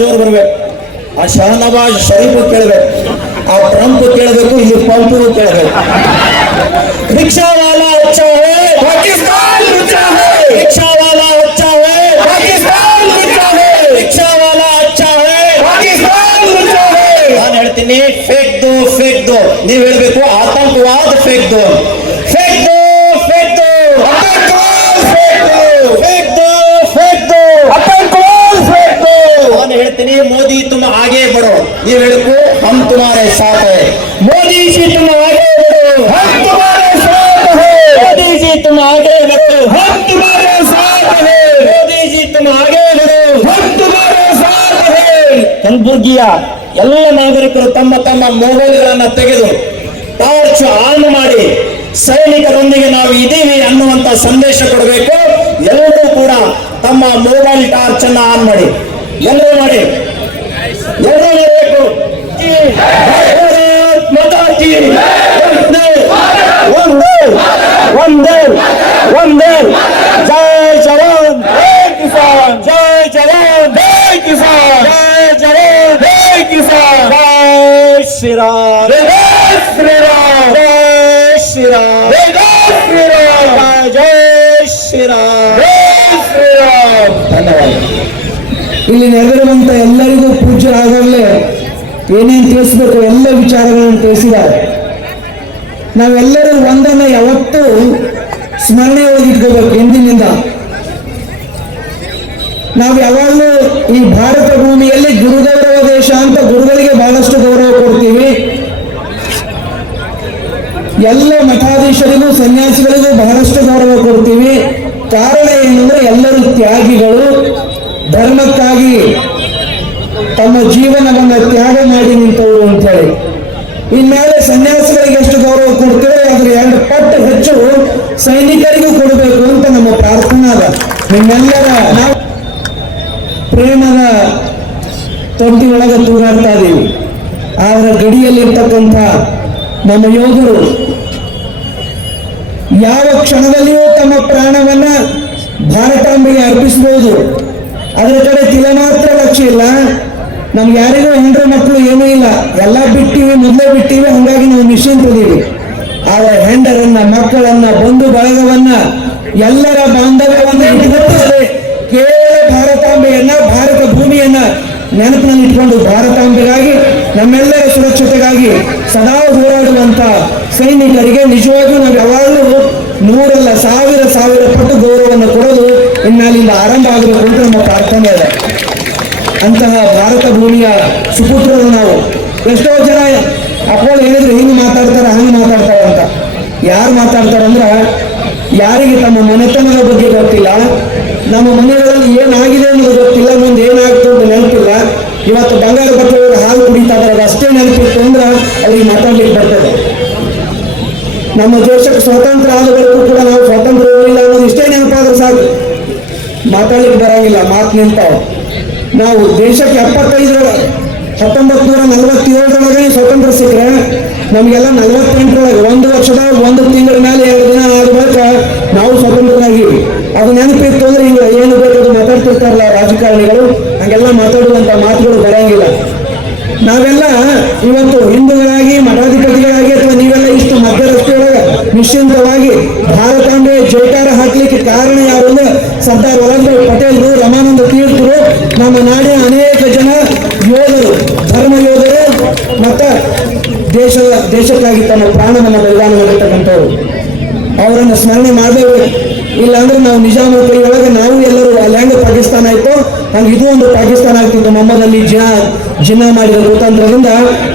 ಜೋರು ಬರ್ಬೇಕು, ಆ ಶಹನವಾಜ್ ಶರೀಫ್ ಕೇಳಬೇಕು, ಆ ಟ್ರಂಪ್ ಕೇಳಬೇಕು, ಇಲ್ಲಿ ಪಂಪು ಕೇಳಬೇಕು. रिक्शा वाला अच्छा है पाकिस्तान लुच्चा है, रिक्शा वाला अच्छा है पाकिस्तान लुच्चा है, रिक्शा वाला अच्छा है पाकिस्तान लुच्चा है. ನಾನು ಹೇಳ್ತೀನಿ ಫೇಕ್ ದೋ ನೀವು ಹೇಳ್ಬೇಕು ಆತಂಕವಾದ ಫೇಕ್ ದೋ ನಾನು ಹೇಳ್ತೀನಿ ಮೋದಿ ತುಮ್ ಆगे बढ़ो, ನೀವು ಹೇಳ್ಬೇಕು हम तुम्हारे साथ है, मोदी जी तुम आगे बढ़ो हम तुम्हारे साथ है, मोदी जी तुम आगे बढ़ो हम तुम्हारे साथ है, मोदी जी तुम आगे बढ़ो हम तुम्हारे साथ है. ಕಲಬುರ್ಗಿಯ ಎಲ್ಲ ನಾಗರಿಕರು ತಮ್ಮ ತಮ್ಮ ಮೊಬೈಲ್ಗಳನ್ನ ತೆಗೆದು ಟಾರ್ಚ್ ಆನ್ ಮಾಡಿ ಸೈನಿಕರೊಂದಿಗೆ ನಾವು ಇದ್ದೀವಿ ಅನ್ನುವಂತ ಸಂದೇಶ ಕೊಡಬೇಕು. ಎಲ್ಲರೂ ಕೂಡ ತಮ್ಮ ಮೊಬೈಲ್ ಟಾರ್ಚ್ ಅನ್ನ ಆನ್ ಮಾಡಿ, ಎಲ್ಲರೂ ಮಾಡಿ, ಎಲ್ಲರೂ ಮಾಡಬೇಕು. ಒಂದೇ ಜೈ ಜವಾನ್ ಜೈ ಕಿಸಾನ್, ಜೈ ಜವಾನ್ ಜೈ ಕಿಸಾನ್, ಜೈ ಜವಾನ್ ಜೈ ಕಿಸಾನ್, ಜೈ ಶ್ರೀರಾಮ್ ಜೈ ಶ್ರೀರಾಮ್, ಜೈ ಶ್ರೀರಾಮ್ ಜೈ ಶ್ರೀರಾಮ್, ಜೈ ಶ್ರೀರಾಮ್ ಜೈ ಶ್ರೀರಾಮ್. ಧನ್ಯವಾದ. ಇಲ್ಲಿ ನೆರೆದಿರುವಂತ ಎಲ್ಲರಿಗೂ ಪೂಜ್ಯ ಆಗಲೇ ಏನೇನು ತಿಳಿಸ್ಬೇಕು ಎಲ್ಲ ವಿಚಾರಗಳನ್ನು ತಿಳಿಸಿದ್ದಾರೆ. ನಾವೆಲ್ಲರೂ ಒಂದನ್ನು ಯಾವತ್ತೂ ಸ್ಮರಣೆ ಒಳಗಿಟ್ಕೋಬೇಕು. ಇಂದಿನಿಂದ ನಾವು ಯಾವಾಗಲೂ ಈ ಭಾರತ ಭೂಮಿಯಲ್ಲಿ ಗುರುಗೌರವ ದೇಶ ಅಂತ ಗುರುಗಳಿಗೆ ಬಹಳಷ್ಟು ಗೌರವ ಕೊಡ್ತೀವಿ. ಎಲ್ಲ ಮಠಾಧೀಶರಿಗೂ ಸನ್ಯಾಸಿಗಳಿಗೂ ಬಹಳಷ್ಟು ಗೌರವ ಕೊಡ್ತೀವಿ. ಕಾರಣ ಏನಂದ್ರೆ ಎಲ್ಲರೂ ತ್ಯಾಗಿಗಳು, ಧರ್ಮಕ್ಕಾಗಿ ತಮ್ಮ ಜೀವನವನ್ನು ತ್ಯಾಗ ಮಾಡಿ ನಿಂತವರು ಅಂತ ಹೇಳಿ. ಇನ್ಮೇಲೆ ಸನ್ಯಾಸಿಗಳಿಗೆ ಎಷ್ಟು ಗೌರವ ಕೊಡ್ತೀರೋ ಅದ್ರ 2 ಪಟ್ಟು ಹೆಚ್ಚು ಸೈನಿಕರಿಗೂ ಕೊಡಬೇಕು ಅಂತ ನಮ್ಮ ಪ್ರಾರ್ಥನೆ ಅದ. ನಿಮ್ಮೆಲ್ಲರ ನಾವು ಪ್ರೇಮದ ತೊಟ್ಟಿ ಒಳಗೆ ತೂಗಾಡ್ತಾ ಇದ್ದೀವಿ. ಆದ್ರೆ ಗಡಿಯಲ್ಲಿರ್ತಕ್ಕಂಥ ನಮ್ಮ ಯೋಧರು ಯಾವ ಕ್ಷಣದಲ್ಲಿಯೂ ತಮ್ಮ ಪ್ರಾಣವನ್ನ ಭಾರತಾಂಬೆಗೆ ಅರ್ಪಿಸಬಹುದು. ಅದರ ಕಡೆ ತಿಲ ಮಾತ್ರ ಲಕ್ಷ್ಯ ಇಲ್ಲ. ನಮ್ಗೆ ಯಾರಿಗೂ ಹೆಂಡ್ರ ಮಕ್ಕಳು ಏನೂ ಇಲ್ಲ, ಎಲ್ಲ ಬಿಟ್ಟಿವಿ, ಮೊದಲೇ ಬಿಟ್ಟಿವಿ, ಹಂಗಾಗಿ ನಾವು ನಿಶ್ಚಿಂತದೀವಿ. ಆದ್ರೆ ಹೆಂಡರನ್ನ, ಮಕ್ಕಳನ್ನ, ಬಂಧು ಬಳಗವನ್ನ, ಎಲ್ಲರ ಬಾಂಧವ್ಯವನ್ನ ಇಟ್ಕೊಳ್ತದೆ. ಕೇವಲ ಭಾರತಾಂಬೆಯನ್ನ, ಭಾರತ ಭೂಮಿಯನ್ನ ನೆನಪಿನಲ್ಲಿ ಇಟ್ಕೊಂಡು ಭಾರತಾಂಬೆಗಾಗಿ, ನಮ್ಮೆಲ್ಲರ ಸುರಕ್ಷತೆಗಾಗಿ ಸದಾ ಹೋರಾಡುವಂತ ಸೈನಿಕರಿಗೆ ನಿಜವಾಗಿಯೂ ನಾವು ಯಾವಾಗಲೂ 100 ಅಲ್ಲ 1000 ಪಟ್ಟು ಗೌರವವನ್ನು ಕೊಡೋದು ಇನ್ಮೇಲಿಂದ ಆರಂಭ ಆಗಬೇಕು ಅಂತ ನಮ್ಮ ಪ್ರಾರ್ಥನೆ ಇದೆ. ಅಂತಹ ಭಾರತ ಭೂಮಿಯ ಸುಪುತ್ರರು ನಾವು. ಎಷ್ಟೋ ಜನ ಅಪ್ಪಳು ಹೇಳಿದ್ರು ಹಿಂಗೆ ಮಾತಾಡ್ತಾರ, ಹಂಗೆ ಮಾತಾಡ್ತಾರ ಅಂತ. ಯಾರು ಮಾತಾಡ್ತಾರಂದ್ರ ಯಾರಿಗೆ ತಮ್ಮ ಮನೆತನದ ಬಗ್ಗೆ ಗೊತ್ತಿಲ್ಲ, ನಮ್ಮ ಮನೆಗಳಲ್ಲಿ ಏನಾಗಿದೆ ಅನ್ನೋದು ಗೊತ್ತಿಲ್ಲ, ಮುಂದೆ ಏನಾಗ್ತದೆ ಅಂತ ನೆನಪಿಲ್ಲ. ಇವತ್ತು ಬಂಗಾರ ಬಟ್ಟೆ ಹಾಲು ಕುಡಿತಾ ಇದ್ದಾರೆ, ಅಷ್ಟೇ ನೆನಪಿತ್ತು ಅಂದ್ರೆ ಅವ್ರಿಗೆ ಮಾತಾಡ್ಲಿಕ್ಕೆ ಬರ್ತದೆ. ನಮ್ಮ ದೇಶಕ್ಕೆ ಸ್ವಾತಂತ್ರ್ಯ ಆದ ಬಳಿಕ ಕೂಡ ನಾವು ಸ್ವಾತಂತ್ರ್ಯ ಇರಲಿಲ್ಲ ಅನ್ನೋದು ಇಷ್ಟೇ ನೆನಪಾದ್ರೆ ಸಾಕು, ಮಾತಾಡ್ಲಿಕ್ಕೆ ಬರಂಗಿಲ್ಲ, ಮಾತು ನಿಂತಾವ. ನಾವು ದೇಶಕ್ಕೆ 1947 ಸ್ವಾತಂತ್ರ್ಯ ಸಿಕ್ಕರೆ ನಮಗೆಲ್ಲ 48 1 ವರ್ಷದ 1 ತಿಂಗಳ ಮೇಲೆ 2 ದಿನ ಆದ ಬಳಿಕ ನಾವು ಸ್ವತಂತ್ರರಾಗಿವಿ. ಅದು ನೆನಪಿತ್ತು ಅಂದ್ರೆ ಈಗ ಏನು ಬೇಕಾದ್ರು ಮಾತಾಡ್ತಿರ್ತಾರಲ್ಲ ರಾಜಕಾರಣಿಗಳು, ಹಂಗೆಲ್ಲ ಮಾತಾಡುವಂತ ಮಾತುಗಳು ಬರಂಗಿಲ್ಲ. ನಾವೆಲ್ಲ ಇವತ್ತು ಹಿಂದೂಗಳಾಗಿ, ಮಠಾಧಿಪತಿಗಳಾಗಿ, ಅಥವಾ ನೀವೆಲ್ಲ ಇಷ್ಟು ಮಧ್ಯರಸ್ತೆಯೊಳಗೆ ನಿಶ್ಚಿಂತವಾಗಿ ಭಾರತಾಂಬೆ ಜೈಕಾರ ಹಾಕ್ಲಿಕ್ಕೆ ಕಾರಣ ಯಾರು ಅಂದ್ರೆ ಸರ್ದಾರ್ ವಲ್ಲಭಭಾಯಿ ಪಟೇಲ್ರು, ರಮಾನಂದ ತೀರ್ಥರು, ನಮ್ಮ ನಾಡಿನ ಅನೇಕ ಜನ ಯೋಧರು, ಧರ್ಮ ಯೋಧರು, ಮತ್ತು ದೇಶಕ್ಕಾಗಿ ತಮ್ಮ ಪ್ರಾಣವನ್ನು ಬಲಿದಾನ ಮಾಡಿರ್ತಕ್ಕಂಥವ್ರು. ಅವರನ್ನು ಸ್ಮರಣೆ ಮಾಡಬೇಕು. ಇಲ್ಲಾಂದ್ರೆ ನಾವು ನಿಜಾಮರ ಕೈ ಒಳಗೆ ನಾವು ಎಲ್ಲರೂ ಅಲ್ಲಿ ಹೆಂಗೆ ಪಾಕಿಸ್ತಾನ ಆಯ್ತು ಹಂಗೆ ಇದು ಒಂದು ಪಾಕಿಸ್ತಾನ ಆಗ್ತಿತ್ತು. ಮೊಹಮ್ಮದಲ್ಲಿ ಜಿನ್ನ ಮಾಡಿದ ಕುತಂತ್ರದಿಂದ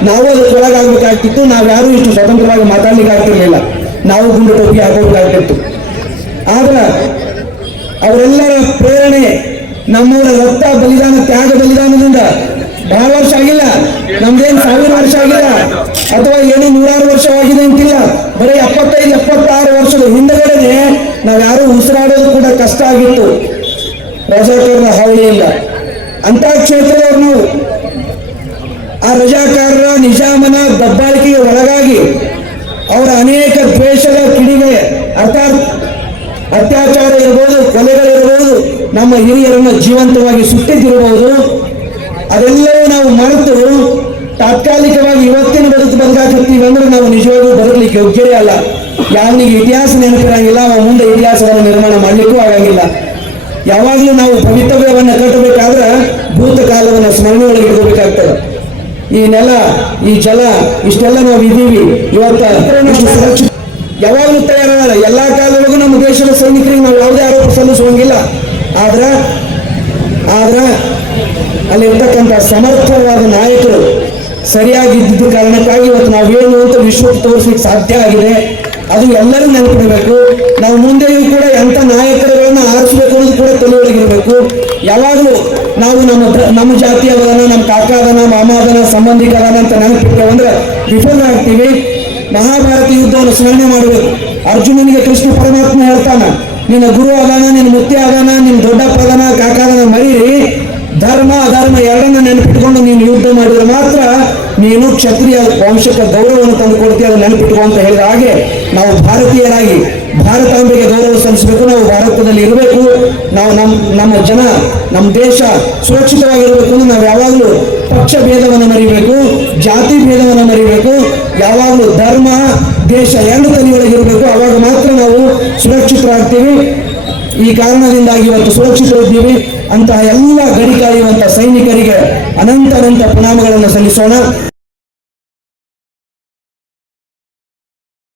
ನಾವು ಅದಕ್ಕೆ ಒಳಗಾಗಬೇಕಾಗ್ತಿತ್ತು. ನಾವ್ಯಾರು ಇಷ್ಟು ಸ್ವತಂತ್ರವಾಗಿ ಮಾತಾಡ್ಲಿಕ್ಕೆ ಆಗ್ತಿರ್ಲಿಲ್ಲ, ನಾವು ಗುಂಡು ಟೋಪಿ ಹಾಕೋಬೇಕಾಗ್ತಿತ್ತು. ಆದ್ರೆ ಅವರೆಲ್ಲರ ಪ್ರೇರಣೆ, ನಮ್ಮವರ ರಕ್ತ ಬಲಿದಾನ, ತ್ಯಾಗ ಬಲಿದಾನದಿಂದ ಬಹಳ ವರ್ಷ ಆಗಿಲ್ಲ, ನಮ್ದೇನು 1000 ವರ್ಷ ಆಗಿಲ್ಲ, ಅಥವಾ ಏನು 100 ವರ್ಷವಾಗಿದೆ ಅಂತಿಲ್ಲ. ಬರೀ 75-76 ವರ್ಷದ ಹಿಂದಗಡೆ ನಾವ್ಯಾರು ಉಸಿರಾಡೋದು ಕೂಡ ಕಷ್ಟ ಆಗಿತ್ತು ರಜಾಕಾರರ ಹಾವಳಿಯಿಂದ. ಅಂತ ಕ್ಷೇತ್ರದವ್ರು ನಾವು ಆ ರಜಾಕಾರರ ನಿಜಾಮನ ದಬ್ಬಾಳಿಕೆಗೆ ಒಳಗಾಗಿ ಅವರ ಅನೇಕ ದ್ವೇಷದ ಕಿಡಿಗೆ, ಅರ್ಥಾತ್ ಅತ್ಯಾಚಾರ ಇರಬಹುದು, ಕೊಲೆಗಳಿರಬಹುದು, ನಮ್ಮ ಹಿರಿಯರನ್ನು ಜೀವಂತವಾಗಿ ಸುಟ್ಟಿದ್ದಿರಬಹುದು. ಅದೆಲ್ಲವೂ ನಾವು ಮರೆತು ತಾತ್ಕಾಲಿಕವಾಗಿ ಇವತ್ತಿನ ಬದುಕಾಕತ್ತೀವಿ ಅಂದ್ರೆ ನಾವು ನಿಜವಾಗೂ ಬದುಕಲಿಕ್ಕೆ ಯೋಗ್ಯವೇ ಅಲ್ಲ. ಯಾವನಿಗೆ ಇತಿಹಾಸ ನೆನಪಿರಂಗಿಲ್ಲ, ಅವ ಮುಂದೆ ಇತಿಹಾಸವನ್ನು ನಿರ್ಮಾಣ ಮಾಡ್ಲಿಕ್ಕೂ ಆಗಂಗಿಲ್ಲ. ಯಾವಾಗಲೂ ನಾವು ಭವಿತವ್ಯವನ್ನು ಕಟ್ಟಬೇಕಾದ್ರೆ ಭೂತಕಾಲವನ್ನು ಸ್ಮರಣೆ ಒಳಗೆ ಇಡಬೇಕಾಗ್ತದೆ. ಈ ನೆಲ, ಈ ಜಲ, ಇಷ್ಟೆಲ್ಲ ನಾವು ಇದ್ದೀವಿ ಇವತ್ತು ಸುರಕ್ಷಿತ ಯಾವಾಗಲೂ ತಯಾರಲ್ಲ. ಎಲ್ಲಾ ಕಾಲದೊಳಗೂ ನಮ್ಮ ದೇಶದ ಸೈನಿಕರಿಗೆ ನಾವು ಯಾವುದೇ ಆರೋಪ ಸಲ್ಲಿಸುವಂಗಿಲ್ಲ. ಆದ್ರೆ ಅಲ್ಲಿರ್ತಕ್ಕಂಥ ಸಮರ್ಥವಾದ ನಾಯಕರು ಸರಿಯಾಗಿದ್ದ ಕಾರಣಕ್ಕಾಗಿ ಇವತ್ತು ನಾವೇನು ಅಂತ ವಿಶ್ವಕ್ಕೆ ತೋರಿಸ್ಲಿಕ್ಕೆ ಸಾಧ್ಯ ಆಗಿದೆ. ಅದು ಎಲ್ಲರೂ ನೆನಪಿಡಬೇಕು. ನಾವು ಮುಂದೆಯೂ ಕೂಡ ಎಂಥ ನಾಯಕರುಗಳನ್ನ ಆರಿಸಬೇಕು ಅನ್ನೋದು ಕೂಡ ತಲೆಯೊಳಗಿರಬೇಕು. ಯಾವಾಗಲೂ ನಾವು ನಮ್ಮ ಜಾತಿ ಅದನ, ನಮ್ಮ ಕಾಕ ಅದನ, ಮಾಮ ಅದನ, ಸಂಬಂಧಿಕ ಅದನ ಅಂತ ನೆನಪಿಟ್ಟೇವೆ ಅಂದ್ರೆ ವಿಫಲ ಆಗ್ತೀವಿ. ಮಹಾಭಾರತ ಯುದ್ಧವನ್ನು ಸ್ಮರಣೆ ಮಾಡಬೇಕು. ಅರ್ಜುನನಿಗೆ ಕೃಷ್ಣ ಪರಮಾತ್ಮ ಹೇಳ್ತಾನ, ನಿನ್ನ ಗುರು ಅದಾನ, ನಿನ್ನ ಮುತ್ಯ ಅದಾನ, ನಿನ್ನ ದೊಡ್ಡಪ್ಪ ಅದಾನ, ಕಾಕ ಅದನ ಮರೀರಿ, ಧರ್ಮ ಅಧರ್ಮ ಎರಡನ್ನ ನೆನಪಿಟ್ಕೊಂಡು ನೀನು ಯುದ್ಧ ಮಾಡಿದ್ರೆ ಮಾತ್ರ ನೀನು ಕ್ಷತ್ರಿಯ ವಂಶಕ್ಕೆ ಗೌರವವನ್ನು ತಂದು ಕೊಡ್ತೀಯ, ಅದು ನೆನಪಿಟ್ಕೊ ಅಂತ ಹೇಳಿದ ಹಾಗೆ ನಾವು ಭಾರತೀಯರಾಗಿ ಭಾರತಾಂಬೆಗೆ ಗೌರವ ಸಲ್ಲಿಸಬೇಕು. ನಾವು ಭಾರತದಲ್ಲಿ ಇರಬೇಕು. ನಾವು ನಮ್ಮ ಜನ, ನಮ್ಮ ದೇಶ ಸುರಕ್ಷಿತವಾಗಿರಬೇಕು ಅಂದ್ರೆ ನಾವು ಯಾವಾಗಲೂ ಪಕ್ಷ ಭೇದವನ್ನು ಮರಿಬೇಕು, ಜಾತಿ ಭೇದವನ್ನು ಮರಿಬೇಕು. ಯಾವಾಗಲೂ ಧರ್ಮ ದೇಶ ಎರಡು ತಲೆಯೊಳಗಿರಬೇಕು. ಅವಾಗ ಮಾತ್ರ ನಾವು ಸುರಕ್ಷಿತರಾಗ್ತೀವಿ. ಈ ಕಾರಣದಿಂದಾಗಿ ಇವತ್ತು ಸುರಕ್ಷಿತರಿದ್ದೀವಿ. ಅಂತಹ ಎಲ್ಲ ಗಡಿ ಕಾಯುವಂತಹ ಸೈನಿಕರಿಗೆ ಅನಂತ ಪ್ರಣಾಮಗಳನ್ನು ಸಲ್ಲಿಸೋಣ.